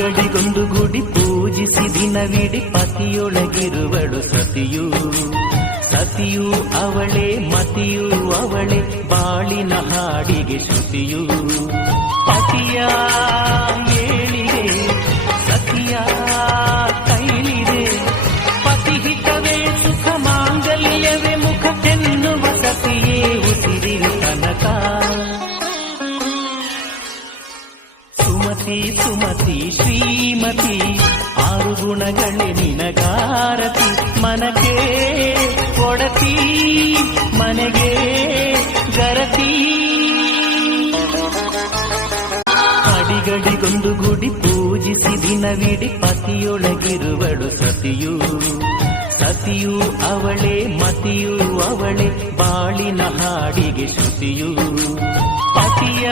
ಅಡಿಗಡಿಗೊಂದು ಗುಡಿ ಪೂಜಿಸಿ ದಿನವಿಡಿ ಪತಿಯೊಳಗಿರುವಳು ಸತಿಯು. ಸತಿಯು ಅವಳೇ ಮತಿಯು ಅವಳೇ ಬಾಳಿನ ಹಾಡಿಗೆ ಶ್ರುತಿಯು. ಪತಿಯ ಏಳಿಗೆ ಸತಿಯ ಕೈಲಿದೆ. ಪತಿಹಿತವೇ ಸುಖ ಮಾಂಗಲ್ಯವೇ ಮುಖಕ್ಕೆನ್ನುವ ಸತಿಯೇ ಉಸಿರಿನ ತನಕ. ಸುಮತಿ ಸುಮತಿ ಶ್ರೀಮತಿ ಆರು ಗುಣಗಳೇ ನಿನಗಾರತಿ. ಮನಕ್ಕೆ ಕೊಡತಿ ಮನೆಗೆ ಗರತಿ. ಅಡಿಗಡಿಗೊಂದು ಗುಡಿ ಪೂಜಿಸಿ ದಿನವಿಡಿ ಪತಿಯೊಳಗಿರುವಳು ಸತಿಯು. ಸತಿಯು ಅವಳೇ ಮತಿಯು ಅವಳೇ ಬಾಳಿನ ಹಾಡಿಗೆ ಶ್ರುತಿಯು. ಪತಿಯ